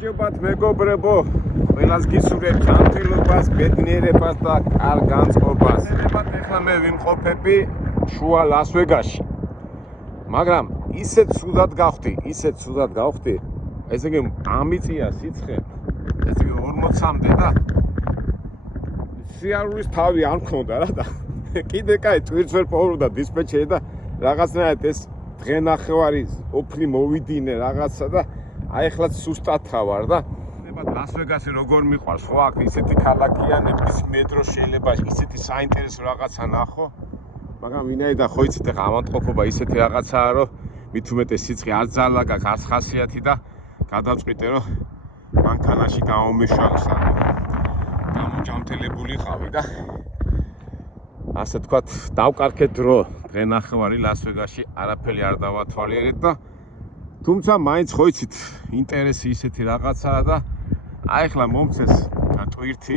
გამარჯობათ მეგობრებო, ყველას გისურვებთ ჯანმრთელობას, ბედნიერებას და კარგ განწყობას. ეხლა მე ვიმყოფები შუა ლას-ვეგასში. მაგრამ ისეთ ცუდად გავხდი, ესე იგი ამიწია სიცხე, ესე იგი 40-მდე და სიარულის თავი არ მქონდა რა და კიდე კაი ტვირთს ვერ პოვრდა დისპეჩერი და რაღაცნაირად ეს დღენახევარი ოფლი მოვიდინე რაღაცა და აი ეხლაც სუსტად ხავარ და ლას-ვეგასი როგორ მიყვარს ხო აქ ისეთი ქალაქია ნებდის მეტრო შეიძლება ისეთი საინტერესო რაღაცა ნახო მაგრამ ვინაიდან ხო იცით ეხა ავადმყოფობა ისეთი რაღაცაა რომ მით უმეტეს სიცხე არ ძალა გაქვს ხასიათი და გადავწყვიტე რომ მანქანაში გამომეშალოს გამოჯამთელებული ხავი და ასე თქვათ დავკარგეთ დრო დღენახევარი ლას-ვეგასში არაფერი არ დავათვალიერეთ და თუმცა მაინც ხო იცით ინტერესი ისეთი რაღაცაა და აი ახლა მომწეს ტვირთი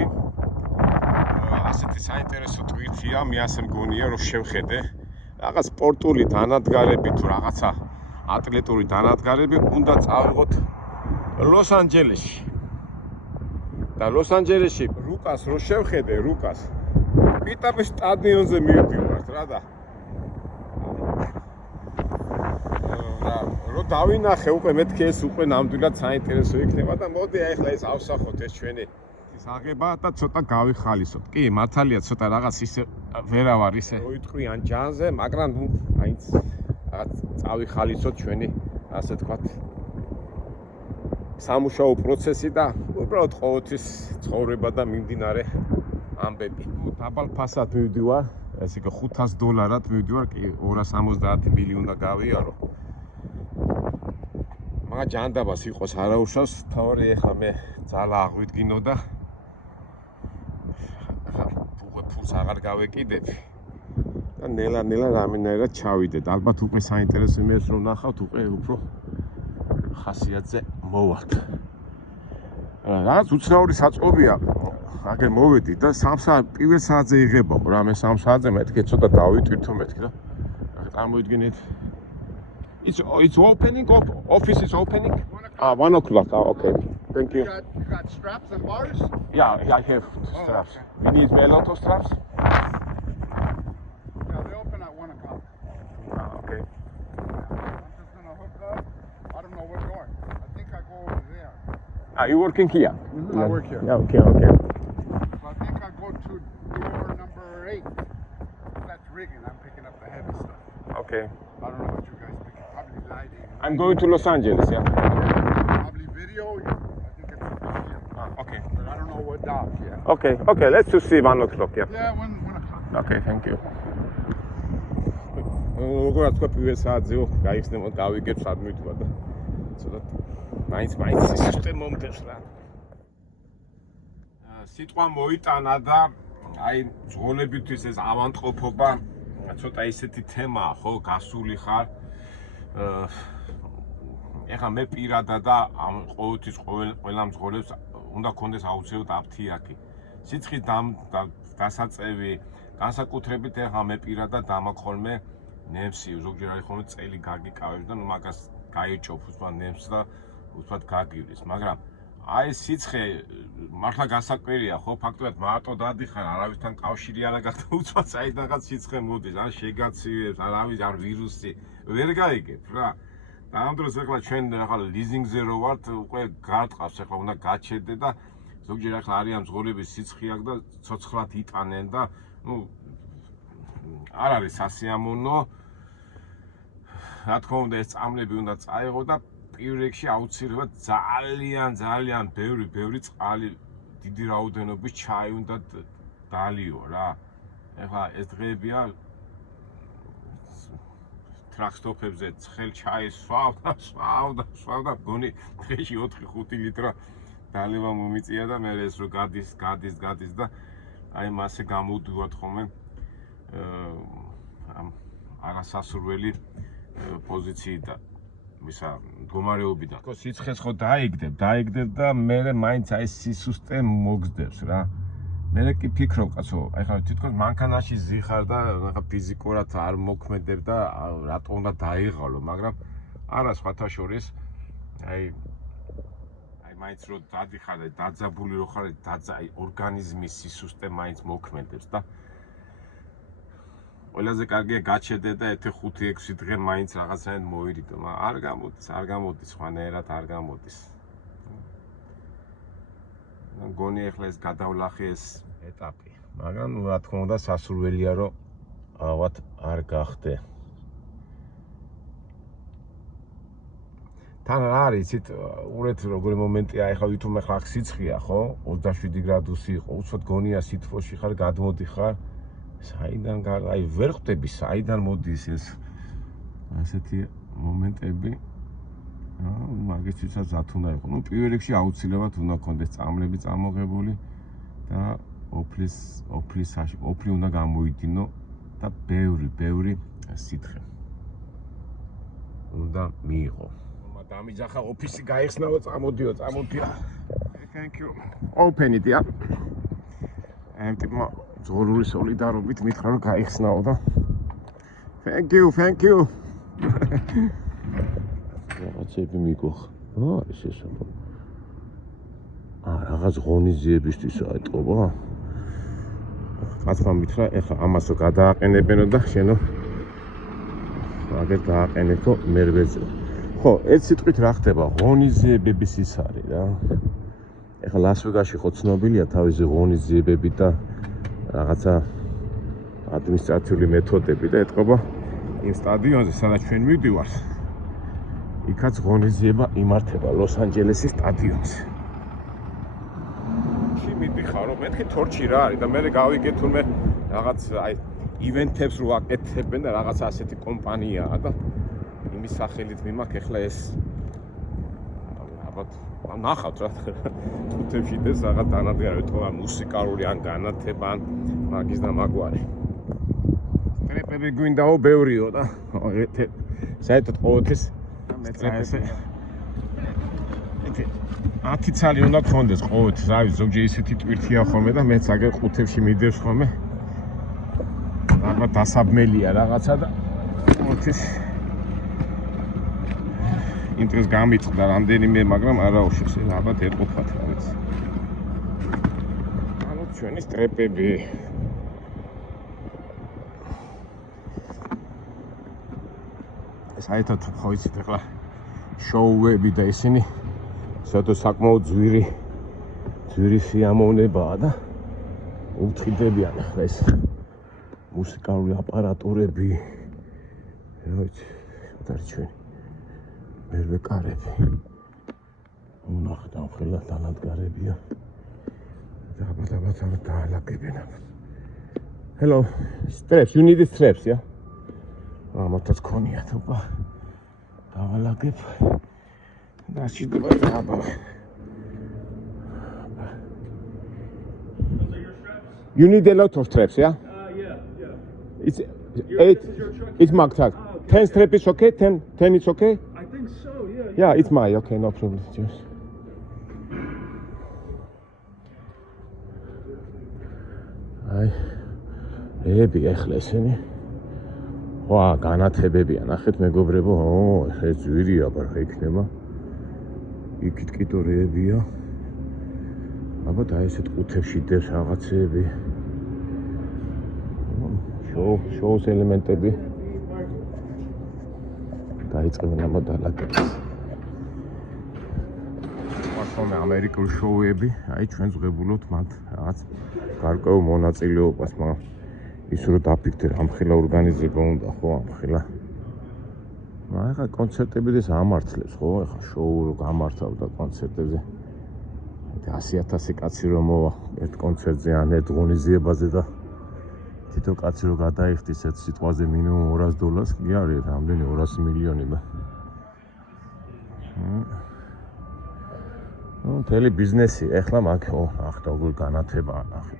ასეთი საინტერესო ტვირთია მე ასე მგონია რომ შევხედე რაღაც სპორტული დანადგარები თუ რაღაცა ატლეტური დანადგარები უნდა წავიღოთ ლოს-ანჯელესში და ლოს-ანჯელესში რუკას რო შევხედე რუკას პიტაპის სტადიონზე მივდივართ რა და რო დავინახე უკვე მეთქე ეს უკვე ნამდვილად საინტერესო იქნება და მოდი აი ახლა ეს ავსახოთ ეს ჩვენი ის აღება და ცოტა გავიხალისოთ. კი, მართალია ცოტა რაღაც ისე ვერა ვარ ისე როიტყვიან ჯანზე, მაგრამ აიც რაღაც წავიხალისოთ ჩვენი ასე თქვათ სამუშაო პროცესი და უბრალოდ ყოველთვის ცხოვრება და მიმდინარე ამბები. დაბალ ფასად მივდივარ, ესე იგი $500 მივდივარ, კი 270 მილიონი უნდა გავიარო. მაგ ჯანდაბას იყოს არაუშავს, თავი ეხლა მე ძალა აღვიდგინო და ფულს აღარ გავეკიდებ და ნელა რამენერად ჩავიდეთ. ალბათ უკვე საინტერესო იმას რომ ნახავთ, უკვე უფრო ხასიათზე მოვართ. რაღაც უცნაური საწყობია. აგერ მოვედი და 3 საათი პირველ საათზე იღებაო რა მე 3 საათზე მეთქე ცოტა დავიტვირთო მეთქე და წარმოიდგინეთ It's opening. Office is opening. 1 o'clock. Okay. Thank you. You got straps and bars? Yeah, I have straps. We need a lot of straps. Yeah, they open at 1 o'clock. Okay. I'm just gonna hook up. I don't know what door. I think I go over there. Are you working here? I work here. Yeah. Okay. So I think I go to door number 8. That's rigging. I'm picking up the heavy stuff. Okay. I don't know what you guys pick. Probably lighting. I'm going to Los Angeles. Yeah. Probably video. I think it's video. Okay. But I don't know what dock yet. Okay. Okay. Let's just see 1 o'clock. Yeah. Yeah, 1 o'clock. Okay. Thank you. როგორ თქვა პირველ საათზეო გაიხსნებო გავიგებ სად მივდივარ და ცოტა მაინც სისტემა მომდევს რა. სიტყვა მოიტანა და აი ძღოლებისთვის ეს ავადმყოფობა ცოტა ისეთი თემაა ხო გასული ხარ ეხლა მე პირადად და ყოველთვის ყველა მძღოლებს უნდა კონდეს აუცილებლად აფთიაქი სიცხის დასაწევი განსაკუთრებით ეხლა მე პირადად დამახოლმე ნემსი ზოგჯერ არის ხოლმე წელი გაგიკავებს და ნუ მაგას გაიჭოფ უცბად ნემს და უცბად გაგივლის მაგრამ აი სიცხე მართლა გასაკვირია ხო ფაქტობრივად მარტო დადიხარ არავისთან კავშირი არ აქვს უცბად საიდანაც სიცხე მოდის ან შეგაცივებს არ ვირუსი ვერ გაიგებ რა და ამ დროს ეხლა ჩვენ ახლა ლიზინგზე რო ვართ უკვე გარტყავს ეხლა უნდა გაჩერდე და ზოგჯერ ახლა არიან მძღოლების სიცხე აქვს და ცოცხლად იტანენ და ნუ არ არის სასიამოვნო რა თქმა უნდა ეს წამლები უნდა წაიღო და პირველ რიგში აუცილებლად ძალიან ბევრი წყალი დიდი რაოდენობის ჩაი უნდა დალიო რა ეხლა ეს დღეებია ტრაქსტოფებზე ცხელ ჩაის სვავ და გონი დღეში 4-5 ლიტრა დალევა მომიწია და მე ეს რო გადის და აი მასე გამოვდივართ ხოლმე არასასურველი პოზიციიდან მისა მდგომარეობიდან. ხო სიცხეს ხო დაიგდებ და მე მაინც აი სისუსტე მოგზდებს რა. მე კი ფიქრობ კაცო, აი ხა თვითონ მანქანაში ზიხარ და ხა ფიზიკურად არ მოქმედებ და რატო უნდა დაიღალო, მაგრამ არა სხვათა შორის აი მაინც რო დადიხარ და დაძაბული რო ხარ, აი ორგანიზმის სისუსტე მაინც მოქმედებს და ყველაზე კარგია გაჩერდე და 1-5-6 დღე მაინც რაღაცაერთ მოირიდო, მაგრამ არ გამოდის ხვანაერად არ გამოდის. მგონი ახლა ეს გადავლახე ეს ეტაპი, მაგრამ რა თქმა უნდა სასურველია რომ ავად არ გახდე. თან რა არის, იცით, ურეთ როგორი მომენტია, ახლა ვითომ ახლა სიცხეა, ხო? 27 გრადუსი იყო, უცბად გონია სითბოში ხარ, გადმოდიხარ. საიდან აი ვერ ხვდები, საიდან მოდის ეს ასეთი მომენტები. მაგისთვისაც ზათ უნდა იყო. ნუ პირველ რიგში აუცილებლად უნდა გქონდეს წამლები წამოღებული და ოფლი უნდა გამოიდინო და ბევრი სითხე უნდა მიიღო. დამიძახა ოფისი გაიხსნაო, წამოდიო. Thank you. Open it, yeah. ტიპმა ზღურული სოლიდარობით მითხრა რომ გაიხსნაო და Thank you. რაღაცები მიგოხ. ეს ესა. რაღაც ღონისძიებისთვისა ეტყობა. კაცმა მითხრა, ეხლა ამასო გადააყენებენო და შენო აგერ დააყენეთო მერვეზე. ხო, ეს სიტყვით რა ხდება? ღონისძიებების ის არის რა. ეხლა ლას-ვეგასში ხო ცნობილია თავისი ღონისძიებები და რაღაცა ადმინისტრაციული მეთოდები და ეტყობა იმ სტადიონზე, სადაც ჩვენ მივდივართ. იქაც ღონისძიება იმართება ლოს-ანჯელესის სტადიონზე. მიდიხარ რომ მეთქი თორჩი რა არის და მე გავიგე თურმე რაღაც აი ივენთებს რო აკეთებენ და რაღაც ასეთი კომპანიაა და იმის სახელით მიმაქ ეხლა ეს ალბათ ნახავთ რა თუთებში და რაღაც დანადგარი ეთქვა მუსიკალური ან განათება ან მაგის და მაგვარი ტრეპები გვინდაო ბევრიო და საერთოდ ყოველთვის მეცა ესე 10 წელი უნდა გქონდეს ყოველთვის, რავი, ზოგჯერ ისეთი ტვირთია ხოლმე და მეც აგერ ყუთებში მიდევს ხოლმე. ალბათ დასაბმელია რაღაცა და ყოველთვის იმ დროს გამიწყდა რამდენიმე, მაგრამ არა უშავს, ალბათ ერყოფათ რა ვიცი. ანუ ჩვენი სტრეპები საერთოდ ხო იცით ახლა შოუები და ისინი საერთოდ საკმაოდ ძვირი სიამოვნებაა და უთხრიდებიან ახლა ეს მუსიკალური აპარატურები რა ვიცი არის ჩვენი მერვე კარები უნახდა ხელა დანადგარებია და ალბათ დაალაგებენ. Hello, straps, you need the straps, yeah? ამათაც ქონიათ ოპა დავალაგებ და შეიძლება აბა You need a lot of straps, yeah? Yeah. It's 8. It's marked out. 10 straps is okay? 10 is okay? I think so, yeah. Yeah, it's my okay, no problem. Just. Ay. ები ახლა ესენი. ვა, განათებებია, ნახეთ მეგობრებო, ეს ძვირია, ბარხა იქნება. იქით კიტორეებია. ალბათ აი ესეთ ყუთებში დევს რაღაცეები. შოუს ელემენტები. დაიწყებენ ალბათ დალაგებს. ხოლმე ამერიკულ შოუები, აი ჩვენ ზღებულობთ მათ რაღაც გარკვეულ მონაწილეობას, მაგრამ ის რო დაფიქრდე ამხელა ორგანიზება უნდა ხო ამხელა. ახლა კონცერტებიდეს ამართლებს ხო, ახლა შოუ რო გამართავდა კონცერტებზე. 100,000 კაცი რომ მოვა ერთ კონცერტზე ან ერთ ღონისძიებაზე და თითო კაცი რო გადაიხდის ერთ სიტყვაზე მინიმუმ $200 კი არის რამდენი 200 მილიონი და მთელი ბიზნესი ახლა მაგ ახლა როგორ განათება ნახე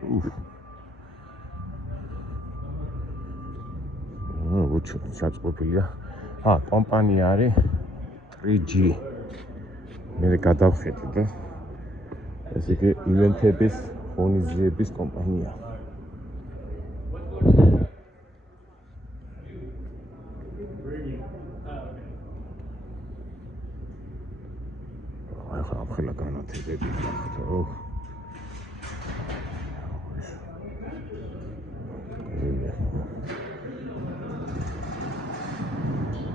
უჩვენ საწყობილია კომპანია არის 3G მე გადავხედე და ეს იგი ივენთების ღონისძიების კომპანია ახლა ამხელა განათებები ხო?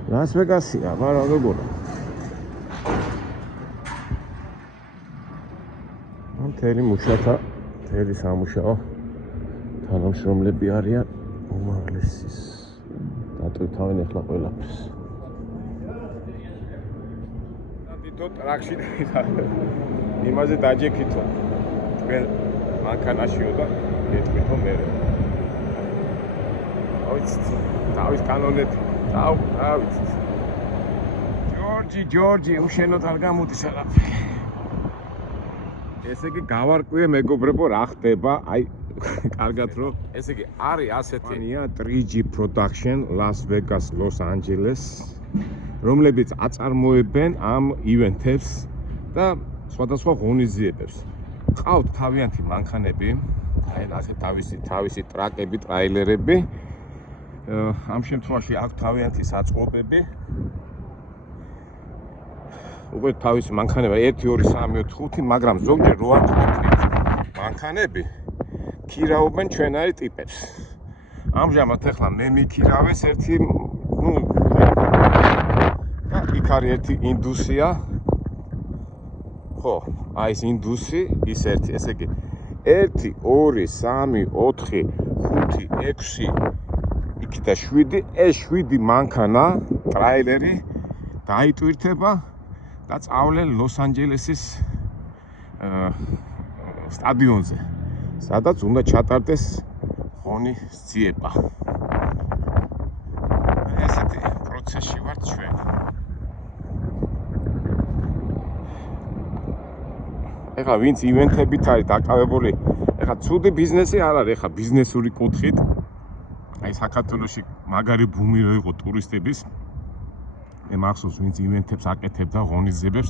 Las Vegas-ია, მაგრამ როგორ? მთელი მუშათა, მთელი სამუშაო თანამშრომლები არიან უმაღლესის. დატვირთავენ ახლა ყველაფერს. დადიდო ტრაქში და იმაზე დაჯექითო. თქვენ მანქანაშიო და გეტყვით მე. აიცით, დავის კანონები. დავით. ჯორჯი, უშენოდ არ გამოდის აღაფერი. ესე იგი გავარკვიე მეგობრებო რა ხდება, აი კარგად რომ ესე იგი არის ასეთია 3G Production Las Vegas Los Angeles რომლებიც აწარმოებენ ამ ივენთებს და სხვადასხვა ღონისძიებებს. ყავთ თავიანთი მანქანები, აი ასე თავისი ტრაკები, ტრაილერები. ამ შემთხვევაში აქვს თავიანთი საწყობები. უკვე თავისი მანქანები 1 2 3 4 5, მაგრამ ზოგჯერ 8 მანქანები ქირავენ ჩვენარი ტიპებს. ამჟამად ახლა მე მიქირავეს ერთი, და იქ არის ერთი ინდუსია. ხო, აი ეს ინდუსი, ის ერთი, ესე იგი 1 2 3 4 5 6 იქით და 7, ეს 7 მანქანა, ტრაილერი დაიტვირთება და წავლენ ლოს-ანჯელესის სტადიონზე, სადაც უნდა ჩატარდეს ღონისძიება. ესეთი პროცესში ვართ ჩვენ. ეხლა ვინც ივენთებით არის დაკავებული, ეხლა ცუდი ბიზნესი არ არის, ეხლა ბიზნესური კუთხით. აი საქართველოში მაგარი ბუმი რო იყო ტურისტების. მე მახსოვს ვინც ივენთებს აკეთებდა ღონისძიებებს,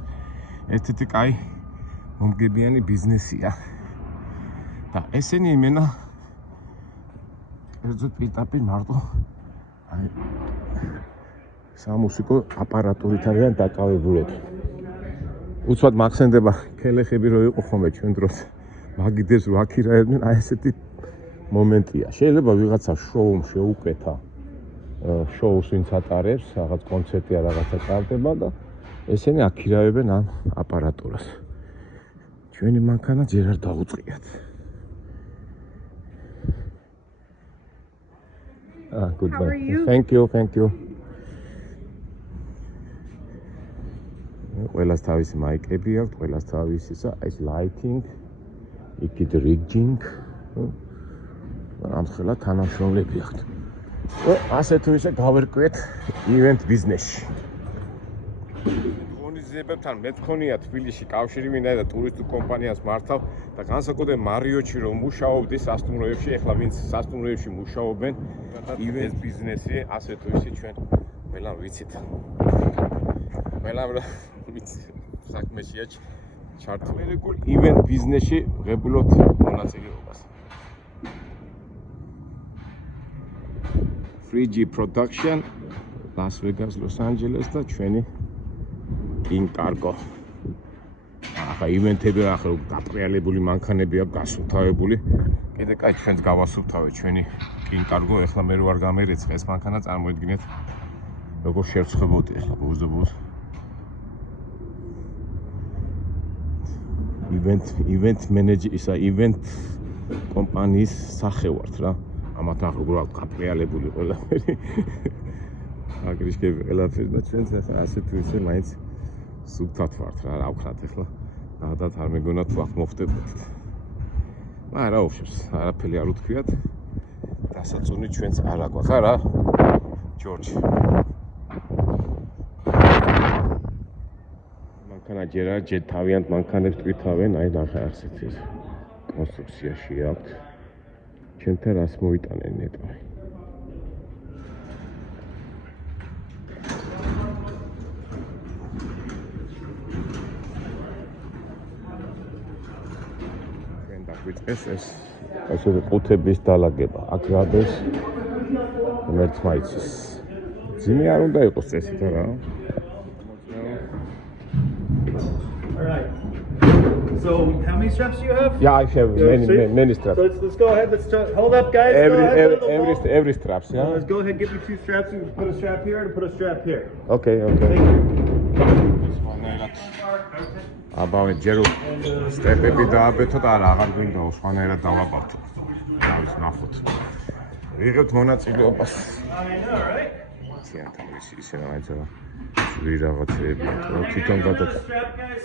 ერთ-ერთი კაი მომგებიანი ბიზნესია. და ესენი იმენა ერთზეც პირდაპირ მარტო აი სამუსიკო აპარატურით არიან დაკავებულები. უცბად მახსენდება ქელეხები რო იყო ხოლმე ჩვენ დროს მაგიდებს რო აქირაებდნენ, აი ესეთი მომენტია. შეიძლება ვიღაცა შოუმ შეუკეთა შოუს ვინც ატარებს, რაღაც კონცერტია რაღაცა წარდება და ესენი აქირავებენ ამ აპარატურას. ჩვენი მანქანა ჯერ არ დაუწყიათ. Good How are man. you? Thank you. ყველას თავისი მაიკები აქვს, ყველას თავისი ისა, ეს lighting, იქით rigging. ამხელა თანამშრომლები აქვთ. ასე თუ ისე გავერკვიეთ ივენთ ბიზნესში. ღონისძიებებთან მე მქონია თბილისში კავშირი, ვინაიდან ტურისტულ კომპანიას მართავ და განსაკუთრებით მარიოჩი რომ მუშაობდი სასტუმროებში, ეხლა ვინც სასტუმროებში მუშაობენ, ივენთ ბიზნესი ასე თუ ისე ჩვენ ყველამ ვიცით. ყველამ საქმეშია ჩართული. ამერიკულ ივენთ ბიზნესში ღებულობთ მონაწილეობას. 3G Production, Las Vegas, Los Angeles და ჩვენი King Cargo. ახლა ივენთები რა ახლა გატრიალებული მანქანები აქვს გასუფთავებული. კიდე კაი ჩვენს გავასუფთავეთ ჩვენი King Cargo. ახლა მე რო არ გამერეცხა ეს მანქანა, წარმოიდგინეთ როგორ შევცხებოდი ახლა ბუზ. Event manager ისა event კომპანიის სახე ვართ რა. ამათ ახლა როგორ გატრიალებული ყველაფერი. აგრიშკები ყველაფერი და ჩვენც ახლა ასე თუ ისე მაინც სუფთად ვართ რა, რა ვქნათ ახლა. გადათ არ მეგონა თუ აქ მოვხდებოდით. მაგრამ უშავს, არაფერი არ უთქვიათ. დასაწუნი ჩვენც არ აგვაქვს არა? ჯორჯი. მანქანა ჯერ თავიანთ მანქანებს ტვირთავენ, აი ნახე ასეთი კონსტრუქციაში აქვს. ჩვენთან რას მოიტანენ ნეტო. ჩვენ დაგვიწყეს ეს ასე ყუთების დალაგება. აქ რადეს ღმერთს მაიცის. ძიმე არ უნდა იყოს წესით რა. All right. So, how many straps do you have? Yeah, I have You have six? many straps. So let's go ahead. Let's hold up, guys. Go ahead, go to the wall. Every straps, yeah. Let's go ahead. Give me 2 straps. And put a strap here and put a strap here. Okay. Thank you. აბავე ჯერო სტეპები დააბეთო და აღარ გვინდა სხვანაირად დავაბავთო. დავის ნახოთ. ვიღებთ მონაწილეობას. I know, right? ციანთან ისე რაღაცა ძვირი რაღაცეები რომ თვითონ გადაც Strap, guys.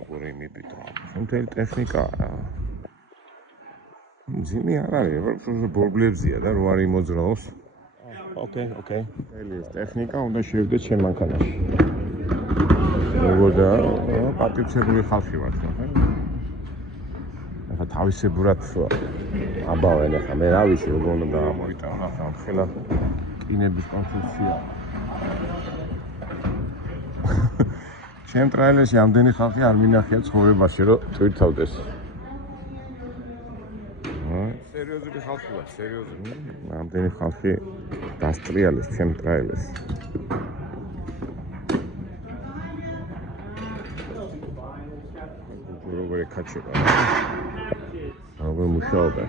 როგორი მიბიტო. მთელი ტექნიკა რა. ძიმი არ არის, ბორბლებზია და რო არ იმოძრაოს. Okay. ეს ტექნიკა უნდა შევიდეთ ჩემ მანქანაში. როგორ და პატივცემული ხალხი ვართ, ხო? ახლა თავისებურად აბავენ ახლა მე რა ვიცი როგორ უნდა გამოიტანო ახლა ხელა კინების კონსტრუქცია. ჩემ ტრაილერში ამდენი ხალხი არ მინახია ცხოვრებაში რომ თვითავდეს. სერიოზული ხალხი ვარ, სერიოზული. ამდენი ხალხი დასტრიალეს ჩემ ტრაილერს. როგორი კაჩება. როგორ მუშაობა.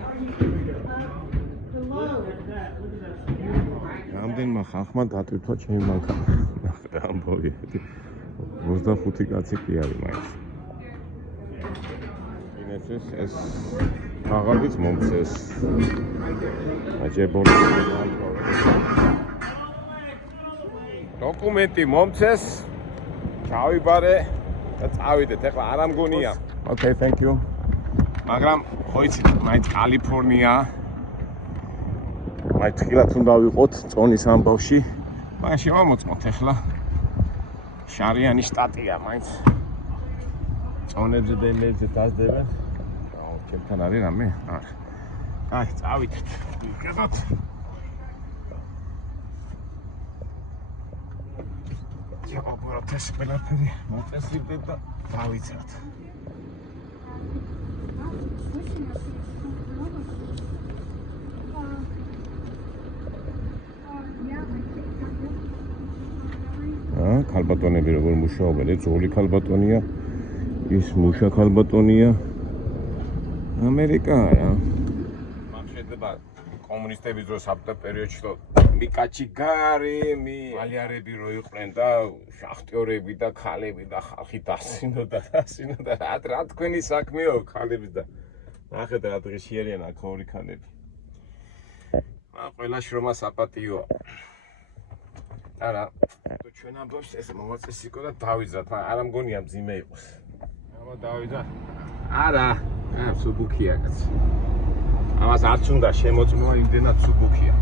ამდენმა ხალხმა დატვირთვა ჩემი მანქანა. ნახე ამბობი. 25 კაცი კი არის მაინც. ინეცეს ეს აღარც მომწეს. აჯებული. დოკუმენტი მომწეს. ჩავიბარე და წავიდეთ. ეხლა არ ამგონია. Okay, thank you. მაგრამ ხო იცით, მაინც კალიფორნია. მაინც ხილად უნდა ვიყოთ წონის ამბავში. მაშინ მომოწმოთ ეხლა. შარიანი შტატია მაინც. წონებზე და იმებზე დასდებენ. აუ, ჩემთან არის რამე? არა. აი, წავიდეთ. მიგებოთ. ჯობოროთ ეს ყველაფერი მოწესრიგდეთ და დავიცრათ. ქალბატონები როგორ მუშაობენ, ეს ძველი ქალბატონია, ის მუშა ქალბატონია. ამერიკაა. მაგ შეიძლება კომუნისტების დროს საბჭოთა პერიოდში რომ მიკაჩი გარი, მალიარები რო იყვნენ და შახტიორები და ქალები და ხალხი დასინოდა რა თქვენი საქმეო ქალები და ნახეთ რა დღეში არიან აქ ორი ქალები. ყველა შრომა საპატიოა. არა, ჩვენ ამბობს ეს მომაწესიკო და დავიძრათ, მაგრამ არ ამგონია მძიმე იყოს. ამა დავიძრათ. არა, სუბუქია კაც. ამას არც უნდა შემოწმოა იმდენად სუბუქია.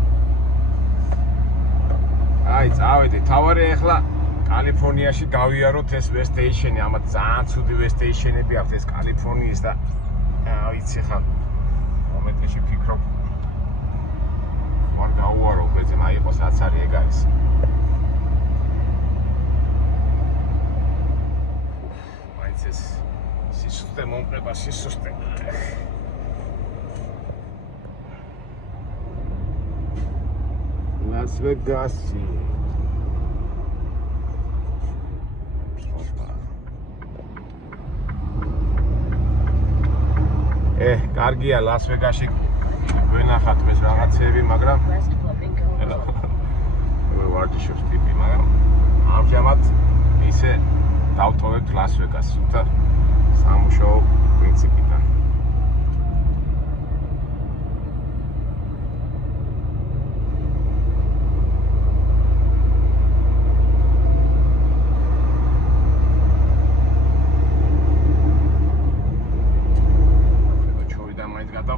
აი, წავედით. თავარი ახლა კალიფორნიაში გავიაროთ ეს ვესტეიშენი, ამათ ძალიან ცუდი ვესტეიშენები აქვს ეს კალიფორნიის და ვიცი ხან მომენტში ფიქრობ არ გავუარო ბეძე მაიყოს რაც არის ეგ არის. მაინც ეს სისუსტე მომყება სისუსტე. Las Vegas. კარგია ლას ვეგასში ვენახათ ეს რაღაცები, მაგრამ ვარჯიშობს ტიპი, მაგრამ ამჟამად ისე დავტოვებთ ლას ვეგასს, თუმცა სამუშაო პრინციპიდან.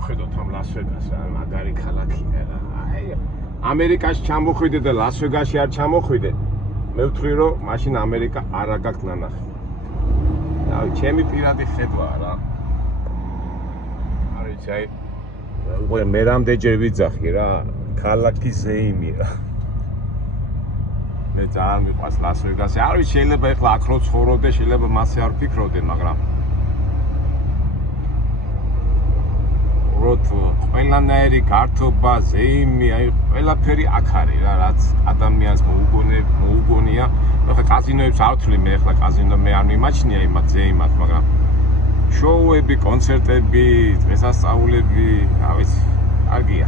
ხედოთ ამ ლას ვეგასს რა მაგარი ქალაქია რა. აი ამერიკაში ჩამოხვიდე და ლას ვეგასში არ ჩამოხვიდე. მე ვთვლი რომ მაშინ ამერიკა არა გაქვს ნანახი. აი ჩემი პირადი ხედვაა რა. არ ვიცი აი მე რამდენჯერ ვიძახი რა ქალაქი ზეიმი რა. მე ძალიან მიყვარს ლას ვეგასი. არ ვიცი შეიძლება ეხლა აქ რო ცხოვრობდე შეიძლება მასე არ ვფიქრობდე, მაგრამ რო უბრალოდ ყველანაირი გართობა, ზეიმი, აი ყველაფერი აქ არის რა, რაც ადამიანს მოუგონია. ახლა კაზინოებს არ ვთვლი მე, ახლა კაზინო მე არ მიმაჩნია იმათ ზეიმად, მაგრამ შოუები, კონცერტები, დღესასწაულები, რა ვიცი, კარგია.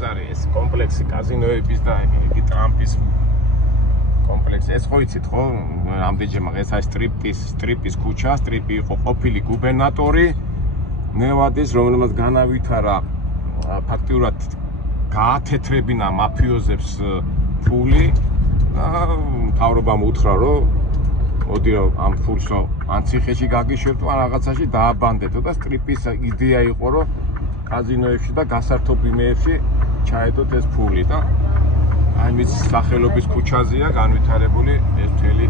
ზარი ეს კომპლექსი კაზინოების და იგი ტრამპის კომპლექსი. ეს ხო იცით ხო? რამდენჯერმე ეს არის სტრიპის ქუჩა, სტრიპი იყო ყოფილი გუბერნატორი ნევადის, რომელმაც განავითარა ფაქტიურად გაათეთრებინა მაფიოზებს ფული და მთავრობამ უთხრა რომ მოდი რომ ამ ფულსო ან ციხეში გაგიშვებთ ან რაღაცაში დააბანდეთო და სტრიპის იდეა იყო რომ კაზინოებში და გასართობინეებში ჩაედოთ ეს ფული და აი მის სახელობის ქუჩაზეა განვითარებული ეს მთელი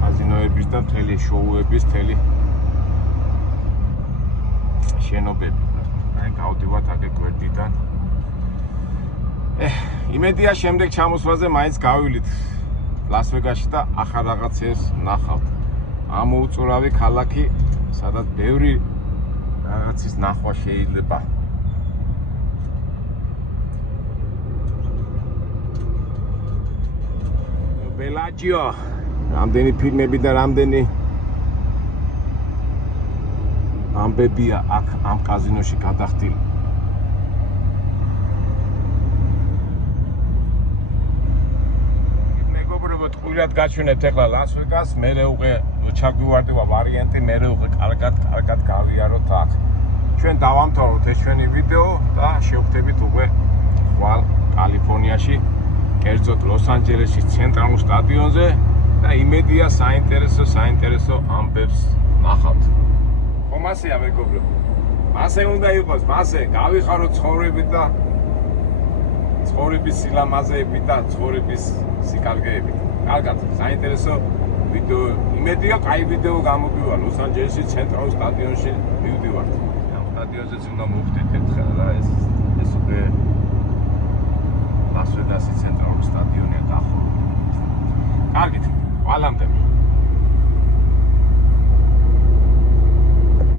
კაზინოების და მთელი შოუების მთელი შენობები. აი გავდივართ აქ გვერდიდან. იმედია შემდეგ ჩამოსვლაზე მაინც გავივლით ლას-ვეგასში და ახალ რაღაცებს ნახავთ. ამოუწურავი ქალაქი, სადაც ბევრი რაღაცის ნახვა შეიძლება. ბელაჯიო, რამდენი ფილმები და რამდენი ამბებია აქ ამ კაზინოში გადახდილი. მეგობრებო, ტყუილად გაჩვენებთ ახლა ლას-ვეგას, მერე უკვე ჩაგვივარდება ვარიანტი, მერე უკვე კარგად გავიაროთ აქ. ჩვენ დავამთავროთ ეს ჩვენი ვიდეო და შევხვდებით უკვე ხვალ კალიფორნიაში, კერძოდ ლოს-ანჯელესის ცენტრალურ სტადიონზე და იმედია საინტერესო ამბებს ნახავთ. ხომ ასეა მეგობრებო? ასე უნდა იყოს, ასე გავიხაროთ ცხოვრებით და ცხოვრების სილამაზეებით და ცხოვრების სიკარგეებით. კარგად, საინტერესო ვიდეო, იმედია კაი ვიდეო გამოგივა ლოს-ანჯელესის ცენტრალურ სტადიონში მივდივართ. ამ სტადიონზეც უნდა მოვხდეთ ერთხელ რა ეს უკვე ლას-ვეგასის ცენტრალური სტადიონია დაახლოებით. კარგით, ყველამდე